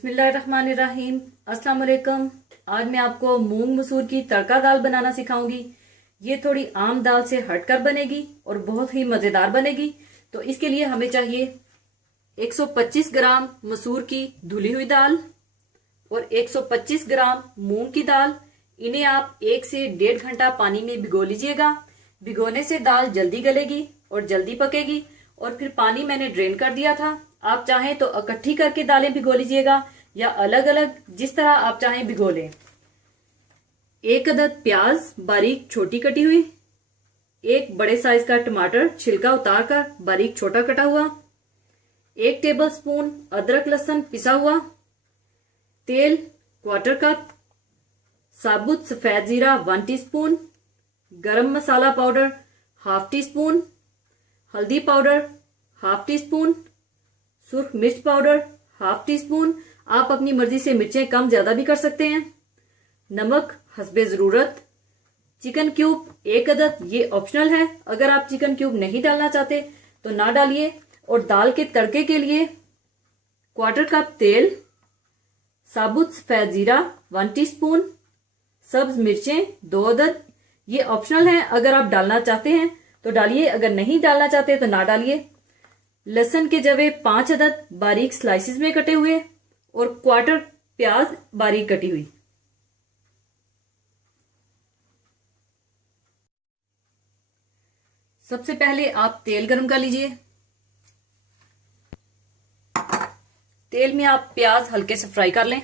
बिस्मिल्लाहिर्रहमानिर्रहीम। अस्सलाम वालेकुम। आज मैं आपको मूंग मसूर की तड़का दाल बनाना सिखाऊंगी। ये थोड़ी आम दाल से हटकर बनेगी और बहुत ही मज़ेदार बनेगी। तो इसके लिए हमें चाहिए 125 ग्राम मसूर की धुली हुई दाल और 125 ग्राम मूंग की दाल। इन्हें आप 1 से 1.5 घंटा पानी में भिगो लीजिएगा। भिगोने से दाल जल्दी गलेगी और जल्दी पकेगी। और फिर पानी मैंने ड्रेन कर दिया था। आप चाहें तो इकट्ठी करके दालें भिगो लीजिएगा या अलग अलग, जिस तरह आप चाहें भिगो लें। 1 अदद प्याज बारीक छोटी कटी हुई, 1 बड़े साइज का टमाटर छिलका उतार कर बारीक छोटा कटा हुआ, 1 टेबलस्पून अदरक लहसुन पिसा हुआ, तेल 1/4 कप, साबुत सफेद जीरा 1 टीस्पून, गरम मसाला पाउडर 1/2 टीस्पून, हल्दी पाउडर 1/2 टीस्पून, सुर्ख मिर्च पाउडर 1/2 टीस्पून। आप अपनी मर्जी से मिर्चें कम ज्यादा भी कर सकते हैं। नमक हस्बे जरूरत। चिकन क्यूब 1 अदद, ये ऑप्शनल है। अगर आप चिकन क्यूब नहीं डालना चाहते तो ना डालिए। और दाल के तड़के के लिए 1/4 कप तेल, साबुत सफेद जीरा 1 टीस्पून, सब्ज मिर्चें 2 अदद, ये ऑप्शनल है। अगर आप डालना चाहते हैं तो डालिए, अगर नहीं डालना चाहते तो ना डालिए। लहसुन के जवे 5 अदद बारीक स्लाइसिस में कटे हुए और 1/4 प्याज बारीक कटी हुई। सबसे पहले आप तेल गरम कर लीजिए। तेल में आप प्याज हल्के से फ्राई कर लें।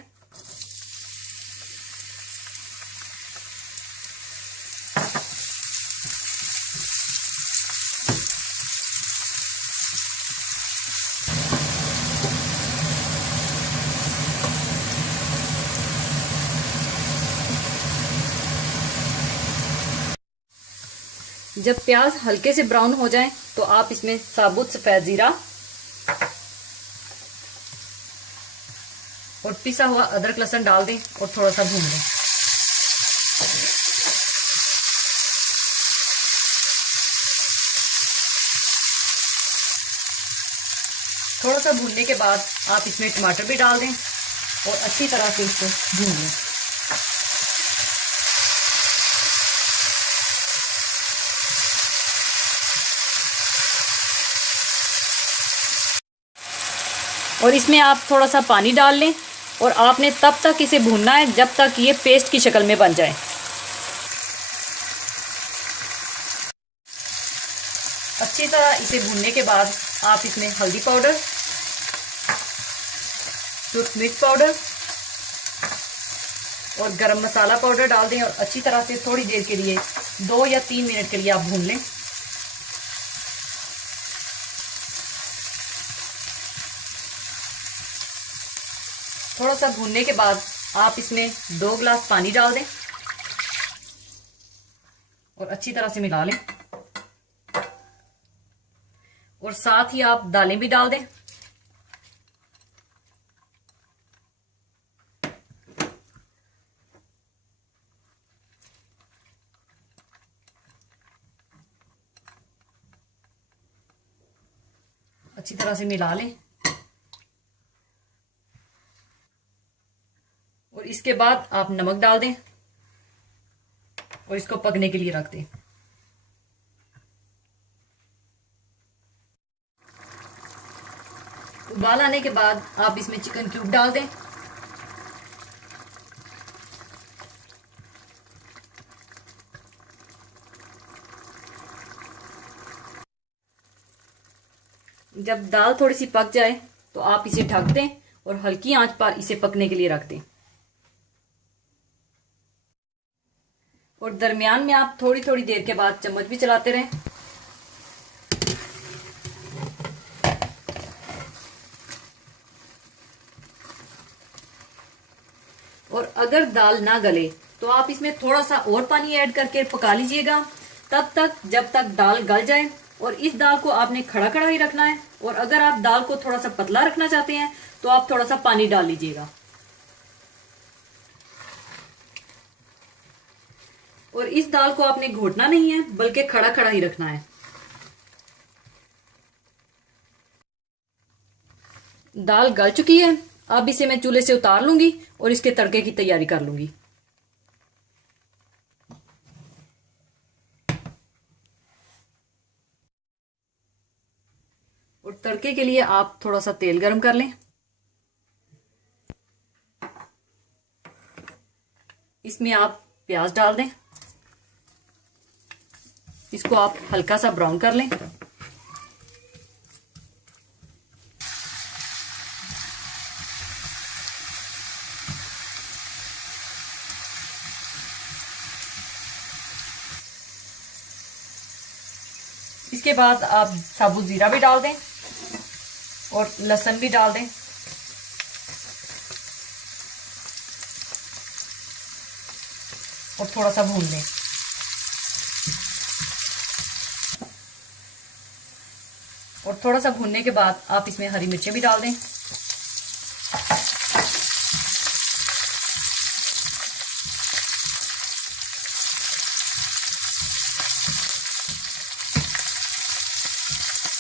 जब प्याज हल्के से ब्राउन हो जाए तो आप इसमें साबुत सफेद जीरा और पिसा हुआ अदरक लहसुन डाल दें और थोड़ा सा भून लें। थोड़ा सा भूनने के बाद आप इसमें टमाटर भी डाल दें और अच्छी तरह से इसको भून लें। और इसमें आप थोड़ा सा पानी डाल लें और आपने तब तक इसे भूनना है जब तक ये पेस्ट की शक्ल में बन जाए। अच्छी तरह इसे भूनने के बाद आप इसमें हल्दी पाउडर, सुर्ख मिर्च पाउडर और गरम मसाला पाउडर डाल दें और अच्छी तरह से थोड़ी देर के लिए 2 या 3 मिनट के लिए आप भून लें। थोड़ा सा भूनने के बाद आप इसमें 2 गिलास पानी डाल दें और अच्छी तरह से मिला लें। और साथ ही आप दालें भी डाल दें। अच्छी तरह से मिला लें और इसके बाद आप नमक डाल दें और इसको पकने के लिए रख दें। उबाल आने के बाद आप इसमें चिकन क्यूब डाल दें। जब दाल थोड़ी सी पक जाए तो आप इसे ढक दें और हल्की आंच पर इसे पकने के लिए रख दें। और दरमियान में आप थोड़ी थोड़ी देर के बाद चम्मच भी चलाते रहें। और अगर दाल ना गले तो आप इसमें थोड़ा सा और पानी ऐड करके पका लीजिएगा, तब तक जब तक दाल गल जाए। और इस दाल को आपने खड़ा खड़ा ही रखना है। और अगर आप दाल को थोड़ा सा पतला रखना चाहते हैं तो आप थोड़ा सा पानी डाल लीजिएगा। और इस दाल को आपने घोटना नहीं है, बल्कि खड़ा खड़ा ही रखना है। दाल गल चुकी है अब इसे मैं चूल्हे से उतार लूंगी और इसके तड़के की तैयारी कर लूंगी। और तड़के के लिए आप थोड़ा सा तेल गरम कर लें। इसमें आप प्याज डाल दें। इसको आप हल्का सा ब्राउन कर लें। इसके बाद आप साबुत जीरा भी डाल दें और लहसुन भी डाल दें। और थोड़ा सा भून लें। और थोड़ा सा भूनने के बाद आप इसमें हरी मिर्चें भी डाल दें।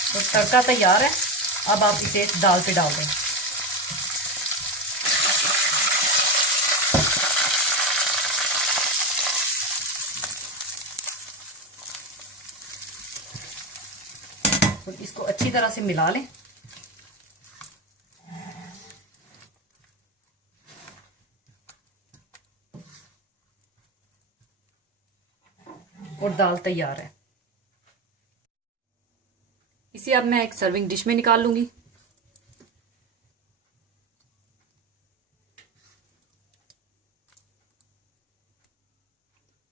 तो तड़का तैयार है। अब आप इसे दाल पे डाल दें। और इसको अच्छी तरह से मिला लें। और दाल तैयार है। इसे अब मैं एक सर्विंग डिश में निकाल लूंगी।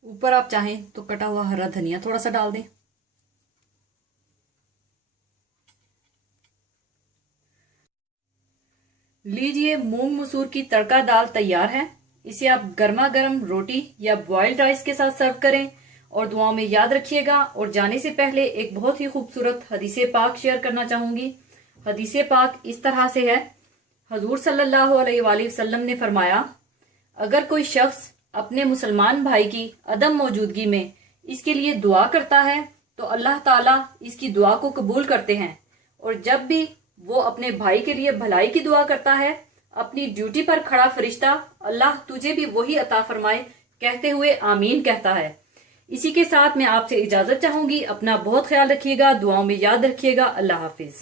ऊपर आप चाहें तो कटा हुआ हरा धनिया थोड़ा सा डाल दें। लीजिए, मूंग मसूर की तड़का दाल तैयार है। इसे आप गर्मा गर्म रोटी या बॉइल्ड राइस के साथ सर्व करें। और दुआओं में याद रखिएगा। और जाने से पहले एक बहुत ही खूबसूरत हदीसे पाक शेयर करना चाहूंगी। हदीसे पाक इस तरह से है। हजूर सल्लल्लाहु अलैहि वसल्लम ने फरमाया, अगर कोई शख्स अपने मुसलमान भाई की अदम मौजूदगी में इसके लिए दुआ करता है तो अल्लाह ताला इसकी दुआ को कबूल करते हैं। और जब भी वो अपने भाई के लिए भलाई की दुआ करता है, अपनी ड्यूटी पर खड़ा फरिश्ता अल्लाह तुझे भी वही अता फरमाए कहते हुए आमीन कहता है। इसी के साथ मैं आपसे इजाजत चाहूंगी। अपना बहुत ख्याल रखिएगा, दुआओं में याद रखिएगा। अल्लाह हाफिज।